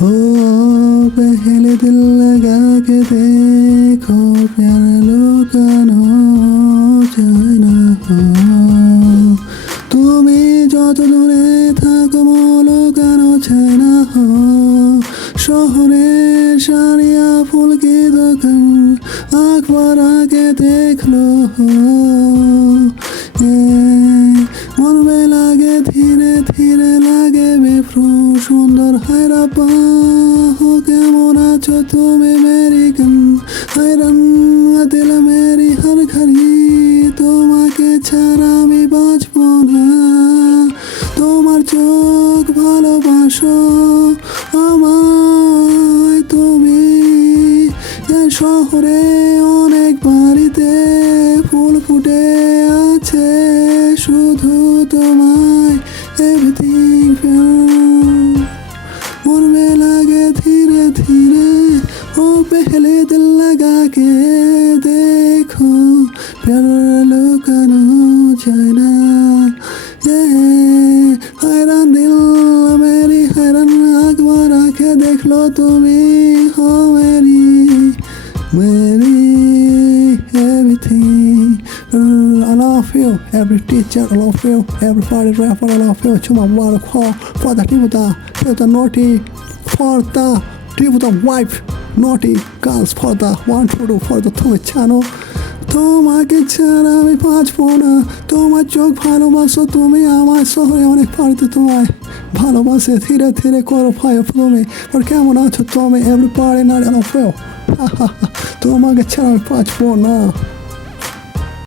हो पहले दिल लगा के देखो प्यार लुकानो যায় না তুমি যত দূরে থাকো লুকানো যায় না শহরে সারিয়া ফুল কি দোকান একবার আগে দেখলো মন মে লাগে ধীরে ধীরে লাগে বেফ্রু সুন্দর হায়রাপা हो কেমন আছো তুমি মেরি গান হায়রান দিল মেরি হর ঘড়ি তোমাকে ছাড়া আমি বাঁচবো না তোমার চোখ ভালোবাসো আমায় তুমি এই শহরে অনেক বাড়িতে ফুল ফুটে আছে শুধু তোমায় এভরিথিং मन में लगे धीरे धीरे ओ पहले दिल लगा के देखो प्यार लुकानो যায় না हैरान दिल मेरी हैरान अखबार आके देख लो तुम्ही हो मेरी मेरी everything I love you every teacher I love you everybody rapper I love you chuma mubarak for the people the naughty for the people the wife naughty girls for the one to do for the তুমি জানো তোমাকে ছাড়া আমি বাঁচবো না তোমার চোখ ভালোবাসো তুমি আমার শহরে অনেক পারিতে তোমায় ভালোবাসে ধীরে ধীরে করো ভাই তুমি আর কেমন আছো তুমি everybody not I love you তোমাকে ছাড়া আমি বাঁচবো না